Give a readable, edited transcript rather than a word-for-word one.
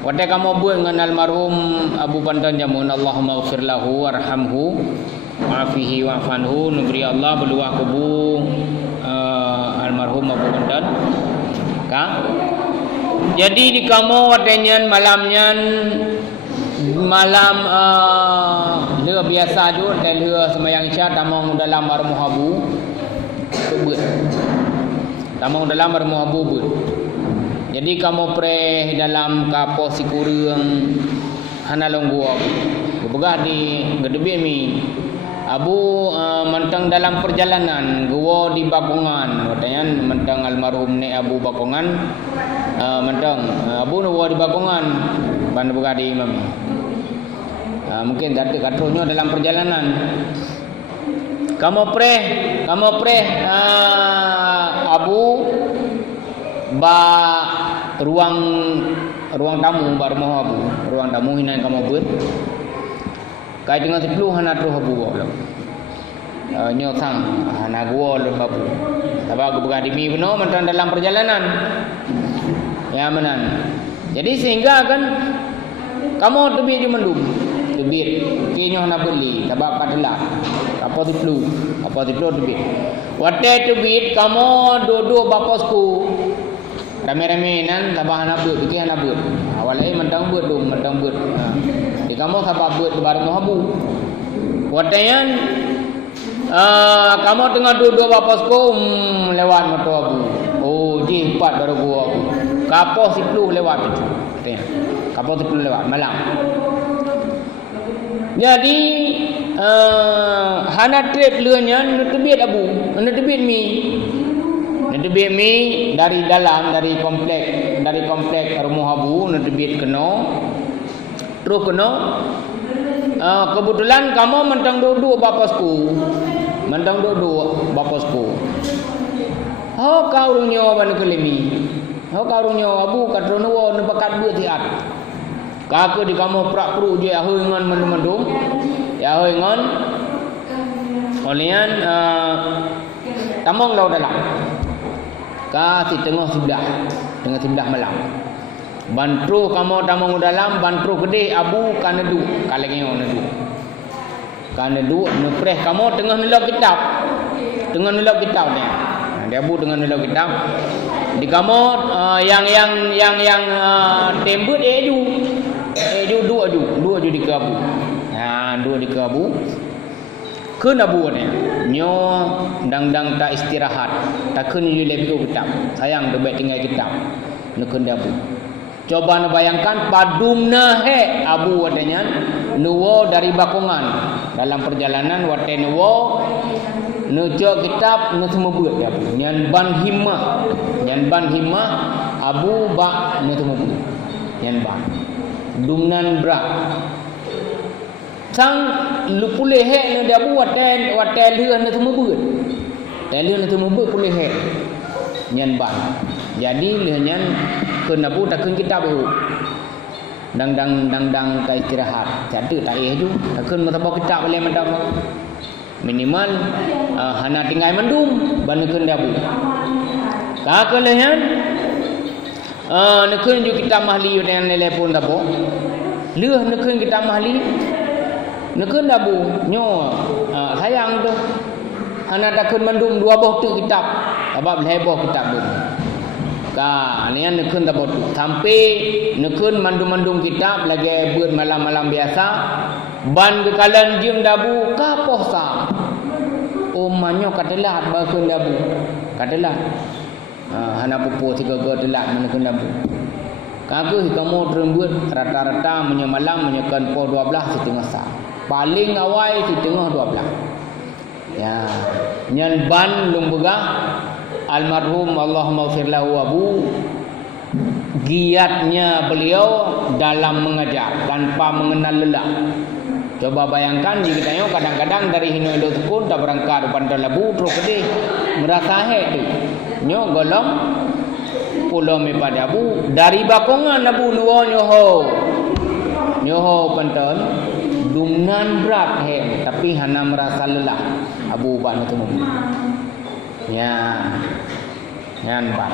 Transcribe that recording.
Watai kamu buat dengan almarhum Abu Pandan Jamun, Allahumma ighfir lahu warhamhu wa'afihi wa'fanhu, nubri Allah beluah kubu almarhum Abu Pandan. Ka? Jadi di kamu watainya malamnya malam lửa biasa tu dan lửa semayang Isya tamang dalam rumah Abu tubut. Tamang dalam rumah Abu but. Jadi kamu preh dalam kapal si kurang hanalong gua. Beberapa di gedebik mi. Abu mentang dalam perjalanan gua di Bakongan. Katanya mentang almarhum ni Abu Bakongan. Mentang Abu gua di Bakongan. Ban beberapa di imam. Mungkin kata-katanya dalam perjalanan. Kamu preh Abu ba ruang tamu bar mau Abu, ruang tamu hinan kamu buat. Kai dengan 10 hana tu Abu boleh. Nyo sang hana gua le Abu. Sebab aku berada di benar mentang dalam perjalanan. Ya menan. Jadi sehingga kan kamu tebik je mendum. Tebik kinyo hana beli sebab padalah. Apa tu tebik. Watai tebik kamu duduk bapasku. Rame-rame nan tabah anak buat fikir anak buat. Awalnya mentang buat. Di kamu sabar buat bareng Abu. Watayan kamu tengah duduk bapasku lewat motor Abu. Oh, di 4 baru gua Abu. Kapal 10 lewat itu. Katanya. Kapal 10 lewat malam. Jadi hana trip leunya netebit Abu, netebit mi. Netebit mi dari dalam dari komplek rumah Abu netebit kena. Terus kena kebetulan kamu mentang duduk bapasku. Hau kau runyo ban kelimi. Hau kau runyo Abu katrono nepakat buat tiat. Kaku di kamu prak-pru je ahoi ngon mendum. Ya ahoi ngon. Olian tamong lau dalam. Ka si tengah sebelah malam. Bantru kamu tamong dalam bantru gede Abu kanedu kalengeo nedu. Kanedu nepreh kamu tengah nelok kitab. Ni. Dia Abu dengan nelok kitab. Di kamu yang tembut Eju dua di ke Abu. Dua di ke Abu. Keun Abu ni. Nyo dang tak istirahat. Tak keun you lebih kitab. Sayang dobek tinggal kitab. Nekun Abu. Coba bayangkan padumna Abu wadanya nuwo dari Bakongan. Dalam perjalanan watai nuwo nujo kitab nu semua buat ya Abu. Nyan ban himmah Abu ba nu semua buat. Nyan ban. Dumnan berat. Sang lupule ni dia buat watai leuh na semua buat. Dan leuh na semua buat pule nyan ban. Jadi leuh nyan keun Abu tak keun kitab tu. Dang tak istirahat. Jadi tak ju. Tak keun mata kitab boleh mendam. Minimal hana tinggal mendum ban keun Abu. Ka kelehan nekun ju kitab mahli dengan telepon tapo. Leuh nekun kitab mahli. Nekun Abu nyo sayang tu. Hana takun mendum 2 boh tu kitab. Sebab leboh kitab tu. Ka ni nekun tapo tu. Sampai nekun mandum kitab lagi buat malam-malam biasa. Ban ke kalan jim Abu ka posa. Omanyo katelat bakun Abu. Katelat. Hana pupu 3 telat menekun Abu. Kaku kamu terembut rata-rata menyemalam menyekan pukul 12 setengah sah. Paling awal setengah 12. Ya, nyan ban lumbegah almarhum Allahumma ighfir lahu Abu. Giatnya beliau dalam mengajar tanpa mengenal lelah. Coba bayangkan jika tanya kadang-kadang dari Hinoi do Tekun tak berangkat depan Abu terus kedih merasa tu. Nyo golong pulau mi pada Abu dari Bakongan Abu nuwo nyoho penton dumnan berat tapi hana merasa lelah Abu ban tu. Ya. Nyan ban.